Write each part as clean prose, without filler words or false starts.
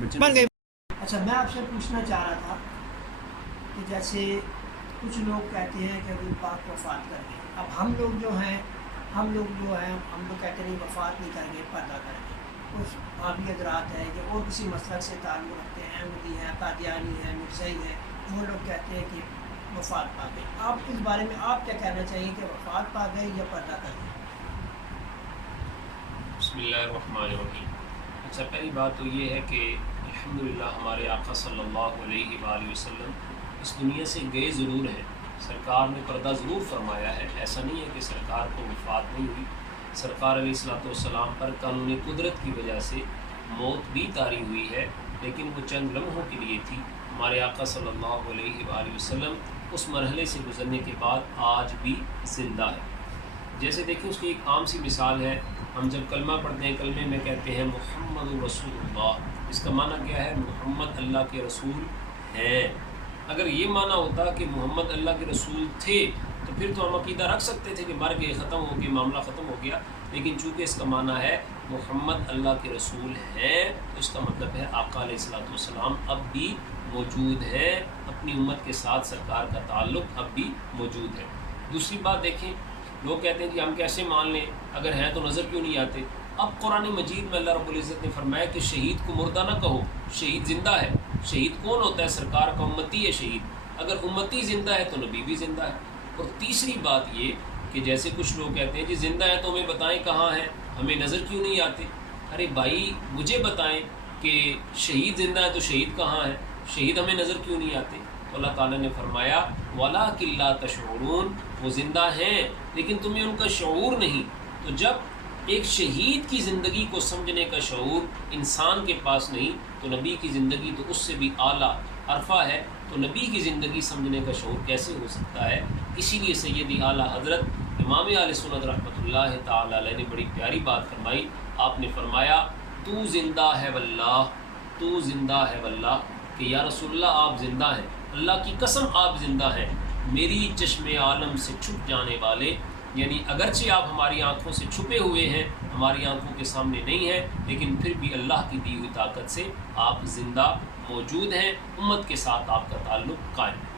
بچے بن گئی۔ اچھا، میں آپ سے پوچھنا چاہ رہا تھا کہ جیسے کچھ لوگ کہتے ہیں کہ روح پاک وفات کر گئے، اب ہم لوگ ہم لوگ کہتے ہیں وفات نہیں کر گئے، پردہ کر گئے۔ کچھ بھابی حضرات ہیں کہ اور کسی مسلک سے تعلق رکھتے ہیں، احمدی ہے، قادیانی ہے، مرزائی ہے، وہ لوگ کہتے ہیں کہ وفات پا گئے۔ آپ اس بارے میں آپ کیا کہنا چاہیے کہ وفات پا گئے یا پردہ کر گئے؟ بسم اللہ الرحمن الرحیم۔ اچھا، پہلی بات تو یہ ہے کہ الحمدللہ ہمارے آقا صلی اللہ علیہ وآلہ وسلم اس دنیا سے گئے ضرور ہیں، سرکار نے پردہ ضرور فرمایا ہے، ایسا نہیں ہے کہ سرکار کو وفات نہیں ہوئی۔ سرکار علیہ الصلوۃ والسلام پر قانون قدرت کی وجہ سے موت بھی طاری ہوئی ہے، لیکن وہ چند لمحوں کے لیے تھی۔ ہمارے آقا صلی اللہ علیہ وآلہ وسلم اس مرحلے سے گزرنے کے بعد آج بھی زندہ ہے۔ جیسے دیکھیں، اس کی ایک عام سی مثال ہے، ہم جب کلمہ پڑھتے ہیں، کلمے میں کہتے ہیں محمد رسول اللہ، اس کا معنی کیا ہے؟ محمد اللہ کے رسول ہیں۔ اگر یہ معنی ہوتا کہ محمد اللہ کے رسول تھے تو پھر تو ہم عقیدہ رکھ سکتے تھے کہ مر گئے، ختم ہو گیا، معاملہ ختم ہو گیا، لیکن چونکہ اس کا معنی ہے محمد اللہ کے رسول ہیں، تو اس کا مطلب ہے آقا علیہ الصلوۃ والسلام اب بھی موجود ہیں، اپنی امت کے ساتھ سرکار کا تعلق اب بھی موجود ہے۔ دوسری بات دیکھیں، لوگ کہتے ہیں کہ ہم کیسے مان لیں، اگر ہیں تو نظر کیوں نہیں آتے؟ اب قرآن مجید میں اللہ رب العزت نے فرمایا کہ شہید کو مردہ نہ کہو، شہید زندہ ہے۔ شہید کون ہوتا ہے؟ سرکار کا امتی ہے شہید۔ اگر امتی زندہ ہے تو نبی بھی زندہ ہے۔ اور تیسری بات یہ کہ جیسے کچھ لوگ کہتے ہیں جی زندہ ہے تو ہمیں بتائیں کہاں ہیں، ہمیں نظر کیوں نہیں آتے؟ ارے بھائی، مجھے بتائیں کہ شہید زندہ ہے تو شہید کہاں ہے، شہید ہمیں نظر کیوں نہیں آتے؟ تو اللہ تعالیٰ نے فرمایا وَلَٰكِن لَا تَشْعُرُونَ، وہ زندہ ہیں لیکن تمہیں ان کا شعور نہیں۔ تو جب ایک شہید کی زندگی کو سمجھنے کا شعور انسان کے پاس نہیں تو نبی کی زندگی تو اس سے بھی اعلیٰ عرفہ ہے، تو نبی کی زندگی سمجھنے کا شعور کیسے ہو سکتا ہے؟ اسی لیے سیدی اعلیٰ حضرت امام اہل سنت رحمۃ اللہ تعالیٰ علیہ نے بڑی پیاری بات فرمائی۔ آپ نے فرمایا تو زندہ ہے واللہ، تو زندہ ہے واللہ، کہ یا رسول اللہ آپ زندہ ہیں، اللہ کی قسم آپ زندہ ہیں، میری چشم عالم سے چھپ جانے والے، یعنی اگرچہ آپ ہماری آنکھوں سے چھپے ہوئے ہیں، ہماری آنکھوں کے سامنے نہیں ہیں، لیکن پھر بھی اللہ کی دی ہوئی طاقت سے آپ زندہ موجود ہیں، امت کے ساتھ آپ کا تعلق قائم ہے۔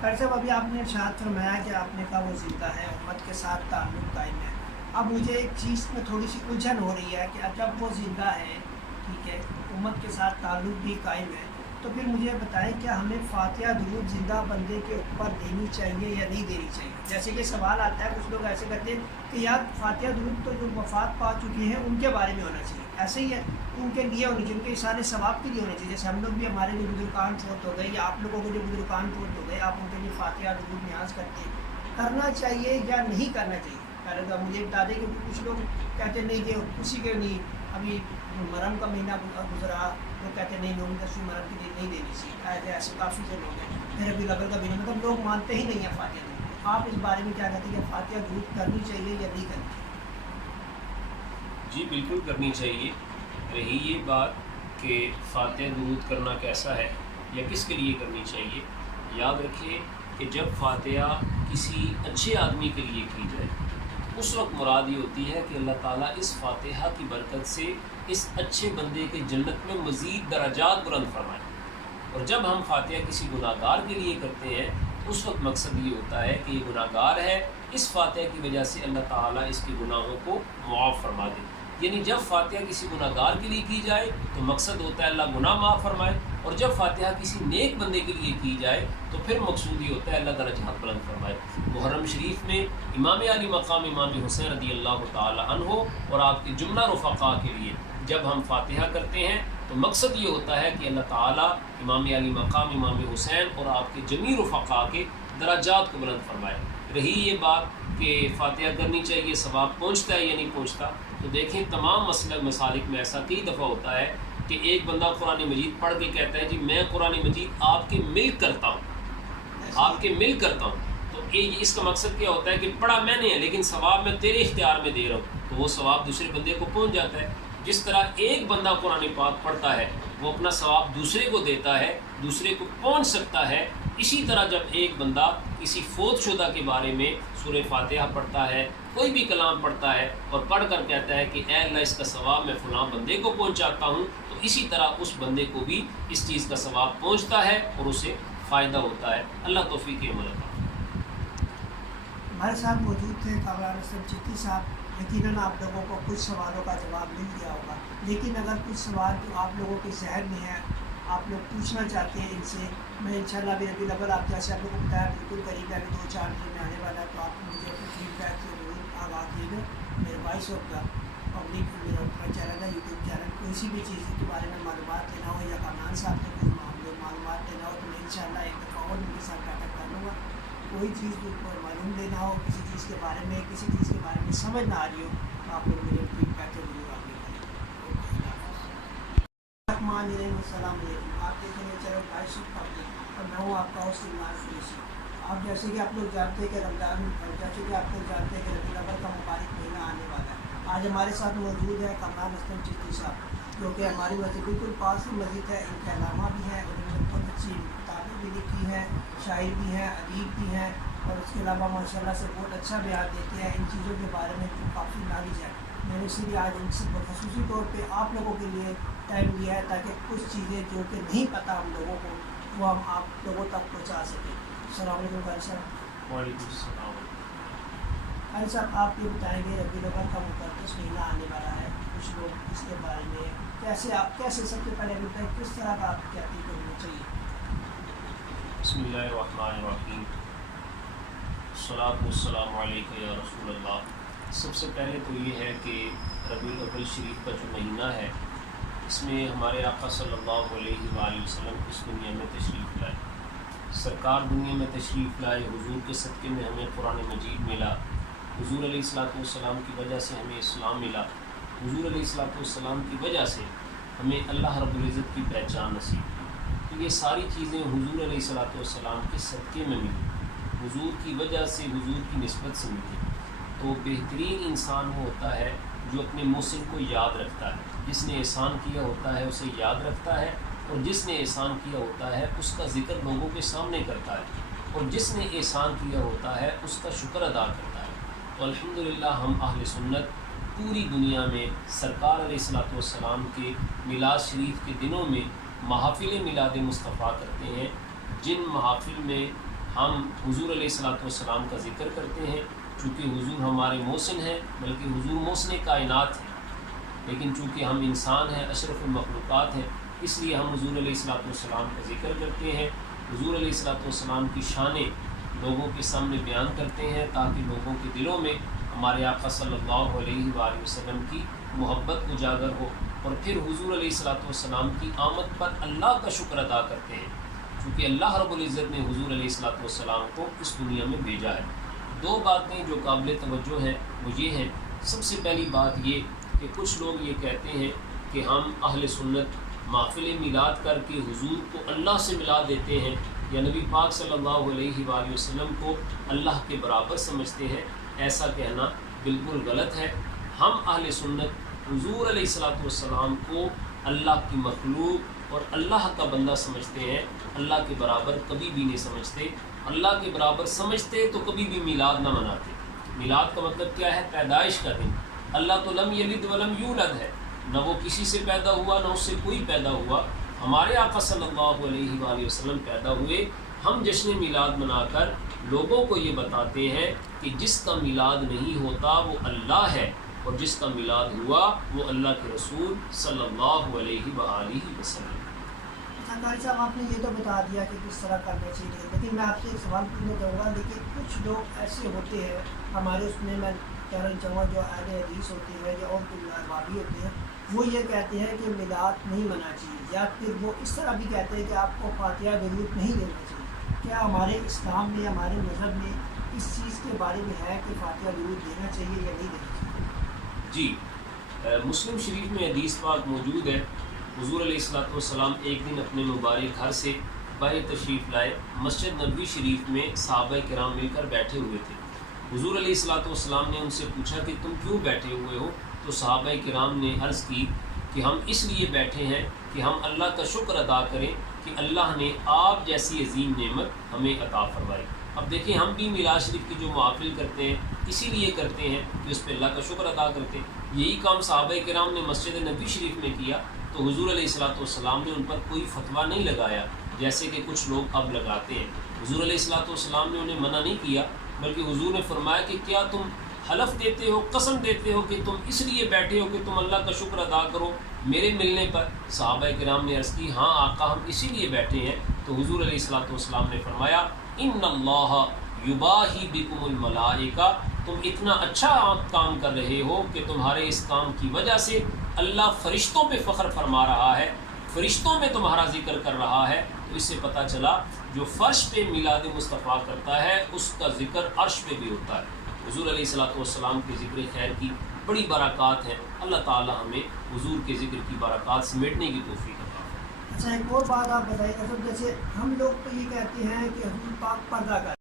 قاری صاحب، ابھی آپ نے ارشاد فرمایا کہ آپ نے کہا وہ زندہ ہے، امت کے ساتھ تعلق قائم ہے۔ اب مجھے ایک چیز میں تھوڑی سی الجھن ہو رہی ہے کہ جب وہ زندہ ہے، ٹھیک ہے، امت کے ساتھ تعلق بھی قائم ہے، تو پھر مجھے بتائیں کہ ہمیں فاتحہ درود زندہ بندے کے اوپر دینی چاہیے یا نہیں دینی چاہیے؟ جیسے کہ سوال آتا ہے، کچھ لوگ ایسے کرتے ہیں کہ یار فاتحہ درود تو جو وفات پا چکے ہیں ان کے بارے میں ہونا چاہیے، ایسے ہی ہے، ان کے لیے ہونی چاہیے، ان کے اشارے ثواب کے لیے ہونے چاہیے۔ جیسے ہم لوگ بھی، ہمارے جو بزرگان فوت ہو گئے یا آپ لوگوں کے جو بزرگان فوت ہو گئے، آپ ان کے لیے فاتحہ درود نیاز کرتے ہیں، کرنا چاہیے یا نہیں کرنا چاہیے؟ پہلے تو مجھے بتا دیں، کیونکہ کچھ لوگ کہتے نہیں کہ کسی کے نہیں، ابھی محرم کا مہینہ گزرا، وہ کہتے نہیں لوگ 10ویں محرم کی نہیں دینی چاہیے، ایسے کافی سے لوگ ہیں۔ پھر ربیع الاول کا مہینہ، مطلب لوگ مانتے ہی نہیں ہیں فاتحہ درود۔ آپ اس بارے میں کیا کہتے ہیں کہ فاتحہ درود کرنی چاہیے یا نہیں کرنی چاہیے؟ جی بالکل کرنی چاہیے۔ رہی یہ بات کہ فاتحہ درود کرنا کیسا ہے یا کس کے لیے کرنی چاہیے، یاد رکھیے کہ جب فاتحہ کسی اچھے آدمی کے لیے کی جائے، اس وقت مراد یہ ہوتی ہے کہ اللہ تعالیٰ اس فاتحہ کی برکت سے اس اچھے بندے کے جنت میں مزید درجات بلند فرمائے۔ اور جب ہم فاتحہ کسی گناہ گار کے لیے کرتے ہیں تو اس وقت مقصد یہ ہوتا ہے کہ یہ گناہ گار ہے، اس فاتحہ کی وجہ سے اللہ تعالیٰ اس کے گناہوں کو معاف فرما دے۔ یعنی جب فاتحہ کسی گناہ گار کے لیے کی جائے تو مقصد ہوتا ہے اللہ گناہ معاف فرمائے، اور جب فاتحہ کسی نیک بندے کے لیے کی جائے تو پھر مقصود یہ ہوتا ہے اللہ درجات بلند فرمائے۔ محرم شریف میں امام علی مقام امام حسین رضی اللہ تعالی عنہ اور آپ کے جملہ رفقاء کے لیے جب ہم فاتحہ کرتے ہیں تو مقصد یہ ہوتا ہے کہ اللہ تعالیٰ امام علی مقام امام حسین اور آپ کے جمیع رفقاء کے درجات کو بلند فرمائے۔ رہی یہ بات کہ فاتحہ کرنی چاہیے، ثواب پہنچتا ہے یا نہیں پہنچتا، تو دیکھیں تمام مسالک میں ایسا کئی دفعہ ہوتا ہے کہ ایک بندہ قرآن مجید پڑھ کے کہتا ہے جی میں قرآن مجید آپ کے مل کرتا ہوں، آپ کے مل کرتا ہوں، تو اس کا مقصد کیا ہوتا ہے کہ پڑھا میں نے ہے لیکن ثواب میں تیرے اختیار میں دے رہا ہوں، تو وہ ثواب دوسرے بندے کو پہنچ جاتا ہے۔ جس طرح ایک بندہ قرآن پاک پڑھتا ہے وہ اپنا ثواب دوسرے کو دیتا ہے، دوسرے کو پہنچ سکتا ہے، اسی طرح جب ایک بندہ کسی فوت شدہ کے بارے میں سورہ فاتحہ پڑھتا ہے، کوئی بھی کلام پڑھتا ہے اور پڑھ کر کہتا ہے کہ اے اللہ اس کا ثواب میں فلاں بندے کو پہنچاتا ہوں، تو اسی طرح اس بندے کو بھی اس چیز کا ثواب پہنچتا ہے اور اسے فائدہ ہوتا ہے۔ اللہ توفیق عمل عطا۔ ہمارے ساتھ موجود تھے کامران اسلم چشتی صاحب، یقیناً آپ لوگوں کو کچھ سوالوں کا جواب مل گیا ہوگا، لیکن اگر کچھ سوال جو آپ لوگوں کے ذہن میں ہے آپ لوگ پوچھنا چاہتے ہیں ان سے، میں انشاءاللہ بھی ربیع الاول آپ جیسے آپ لوگوں کو بتایا بالکل قریب ہے، ابھی 2-4 دن میں آنے والا ہے، تو آپ مجھے اپنے فیڈ بیک سے ضرور آگاہ کیجیے۔ میرے وائس آف دا پبلک میرا اپنا چینل ہے یوٹیوب چینل، کسی بھی چیز کے بارے میں معلومات لینا ہو یا کامران صاحب سے کوئی معلومات لینا ہو تو میں انشاءاللہ ایک دفعہ اور ان کے ساتھ بیٹھک کر لوں گا۔ کوئی چیز معلوم لینا ہو کسی چیز کے بارے میں، کسی چیز کے بارے میں سمجھ نہ آ رہی ہو تو آپ لوگ مجھے فیڈ بیک سے ضرور آگے کریں۔ السلام علیکم، آپ دیکھ رہے ہیں چینل وائس آف پبلک اور میں ہوں آپ کا ہوسٹ عمران قریشی۔ اب جیسے کہ آپ لوگ جانتے ہیں کہ رمضان، جیسے کہ آپ لوگ جانتے ہیں کہ ربیع الاول کا مبارک مہینہ آنے والا ہے۔ آج ہمارے ساتھ موجود ہے کامران اسلم چشتی صاحب، جو کہ ہماری مسجد بالکل پاس کی مسجد ہے، ان کے علامہ بھی ہیں، انہوں نے بہت اچھی کتابیں بھی لکھی ہیں، شاعر بھی ہیں، ادیب بھی ہیں، اور اس کے علاوہ ماشاءاللہ سے بہت اچھا بیان دیتے ہیں۔ ان چیزوں کے بارے میں تو کافی نالج ہے، میں نے اسی لیے آج ان سے خصوصی طور پہ آپ لوگوں کے لیے ٹائم دیا ہے تاکہ کچھ چیزیں جو کہ نہیں پتہ ہم لوگوں کو وہ ہم آپ لوگوں تک پہنچا سکیں۔ السلام علیکم قاری صاحب۔ وعلیکم السلام۔ قاری صاحب آپ یہ بتائیں گے ربیع الاول کا مقدس مہینہ آنے والا ہے، کچھ لوگ اس کے بارے میں کیسے سب سے پہلے بتائیں کس طرح کا آپ کہتی کرنا چاہیے؟ بسم اللہ الرحمن الرحیم، الصلاۃ والسلام علیک یا رسول اللہ۔ سب سے پہلے تو یہ ہے کہ ربیع الاول شریف کا جو مہینہ ہے اس میں ہمارے آقا صلی اللہ علیہ وآلہ وسلم اس دنیا میں تشریف لائے، سرکار دنیا میں تشریف لائے، حضور کے صدقے میں ہمیں قرآن مجید ملا، حضور علیہ الصلوۃ والسلام کی وجہ سے ہمیں اسلام ملا، حضور علیہ الصلوۃ والسلام کی وجہ سے ہمیں اللہ رب العزت کی پہچان نصیب ہوئی۔ تو یہ ساری چیزیں حضور علیہ الصلوۃ والسلام کے صدقے میں ملی، حضور کی وجہ سے، حضور کی نسبت سے ملی۔ تو بہترین انسان وہ ہوتا ہے جو اپنے محسن کو یاد رکھتا ہے، جس نے احسان کیا ہوتا ہے اسے یاد رکھتا ہے، اور جس نے احسان کیا ہوتا ہے اس کا ذکر لوگوں کے سامنے کرتا ہے، اور جس نے احسان کیا ہوتا ہے اس کا شکر ادا کرتا ہے۔ تو الحمدللہ ہم اہل سنت پوری دنیا میں سرکار علیہ الصلوۃ والسلام کے میلاد شریف کے دنوں میں محافل میلاد مصطفیٰ کرتے ہیں، جن محافل میں ہم حضور علیہ الصلوۃ والسلام کا ذکر کرتے ہیں، چونکہ حضور ہمارے محسن ہیں، بلکہ حضور محسن کائنات ہیں، لیکن چونکہ ہم انسان ہیں، اشرف المخلوقات ہیں، اس لیے ہم حضور علیہ الصلوۃ والسلام کا ذکر کرتے ہیں، حضور علیہ الصلوۃ والسلام کی شانیں لوگوں کے سامنے بیان کرتے ہیں تاکہ لوگوں کے دلوں میں ہمارے آقا صلی اللہ علیہ وآلہ وسلم کی محبت اجاگر ہو، اور پھر حضور علیہ الصلوۃ والسلام کی آمد پر اللہ کا شکر ادا کرتے ہیں، چونکہ اللہ رب العزت نے حضور علیہ الصلوۃ والسلام کو اس دنیا میں بھیجا ہے۔ دو باتیں جو قابل توجہ ہیں وہ یہ ہیں، سب سے پہلی بات یہ کہ کچھ لوگ یہ کہتے ہیں کہ ہم اہل سنت محفل میلاد کر کے حضور کو اللہ سے ملا دیتے ہیں یا نبی پاک صلی اللہ علیہ وآلہ وسلم کو اللہ کے برابر سمجھتے ہیں۔ ایسا کہنا بالکل غلط ہے۔ ہم اہل سنت حضور علیہ الصلوۃ والسلام کو اللہ کی مخلوق اور اللہ کا بندہ سمجھتے ہیں، اللہ کے برابر کبھی بھی نہیں سمجھتے۔ اللہ کے برابر سمجھتے تو کبھی بھی میلاد نہ مناتے۔ میلاد کا مطلب کیا ہے؟ پیدائش کا دن۔ اللہ تو لم یلد ولم یولد ہے، نہ وہ کسی سے پیدا ہوا نہ اس سے کوئی پیدا ہوا۔ ہمارے آقا صلی اللہ علیہ وآلہ وسلم پیدا ہوئے، ہم جشن میلاد منا کر لوگوں کو یہ بتاتے ہیں کہ جس کا میلاد نہیں ہوتا وہ اللہ ہے، اور جس کا میلاد ہوا وہ اللہ کے رسول صلی اللہ علیہ وآلہ وسلم۔ قاری صاحب آپ نے یہ تو بتا دیا کہ کس طرح کرنا چاہیے، لیکن میں آپ سے ایک سوال پوچھنا چاہوں گا، لیکن کچھ لوگ ایسے ہوتے ہیں ہمارے اس میں کہنا چاہوں گا جو اہل حدیث ہوتے ہیں یا اور کوئی بابی ہوتے ہیں، وہ یہ کہتے ہیں کہ میلاد نہیں منانا چاہیے، یا پھر وہ اس طرح بھی کہتے ہیں کہ آپ کو فاتحہ درود نہیں دینا چاہیے۔ کیا ہمارے اسلام میں، ہمارے مذہب میں اس چیز کے بارے میں ہے کہ فاتحہ درود دینا چاہیے یا نہیں دینا چاہیے؟ جی، مسلم شریف میں حدیث پاک موجود ہے، حضور علیہ الصلوۃ والسلام ایک دن اپنے مبارک گھر سے باہر تشریف لائے، مسجد نبوی شریف میں صحابہ کرام مل کر بیٹھے ہوئے تھے۔ حضور علیہ الصلوۃ والسلام نے ان سے پوچھا کہ تم کیوں بیٹھے ہوئے ہو؟ تو صحابہ کرام نے عرض کی کہ ہم اس لیے بیٹھے ہیں کہ ہم اللہ کا شکر ادا کریں کہ اللہ نے آپ جیسی عظیم نعمت ہمیں عطا فرمائی۔ اب دیکھیں، ہم بھی میلاد شریف کی جو محافل کرتے ہیں اسی لیے کرتے ہیں کہ اس پہ اللہ کا شکر ادا کرتے ہیں۔ یہی کام صحابہ کرام نے مسجد نبوی شریف میں کیا، تو حضور علیہ الصلوۃ والسلام نے ان پر کوئی فتویٰ نہیں لگایا جیسے کہ کچھ لوگ اب لگاتے ہیں۔ حضور علیہ الصلوۃ والسلام نے انہیں منع نہیں کیا، بلکہ حضور نے فرمایا کہ کیا تم حلف دیتے ہو، قسم دیتے ہو کہ تم اس لیے بیٹھے ہو کہ تم اللہ کا شکر ادا کرو میرے ملنے پر؟ صحابہ کرام نے عرض کی ہاں آقا ہم اسی لیے بیٹھے ہیں۔ تو حضور علیہ الصلوۃ والسلام نے فرمایا ان اللہ یباہی بکم الملائکہ، تم اتنا اچھا کام کر رہے ہو کہ تمہارے اس کام کی وجہ سے اللہ فرشتوں پہ فخر فرما رہا ہے، فرشتوں میں تمہارا ذکر کر رہا ہے۔ تو اس سے پتہ چلا جو فرش پہ میلاد مصطفیٰ کرتا ہے اس کا ذکر عرش پہ بھی ہوتا ہے۔ حضور علیہ الصلوۃ والسلام کے ذکر خیر کی بڑی برکات ہیں، اللہ تعالی ہمیں حضور کے ذکر کی برکات سمیٹنے کی توفیق عطا فرمائے۔ اچھا ایک اور بات آپ بتائیے، جیسے ہم لوگ تو یہ کہتے ہیں کہ حضور پاک پردہ کر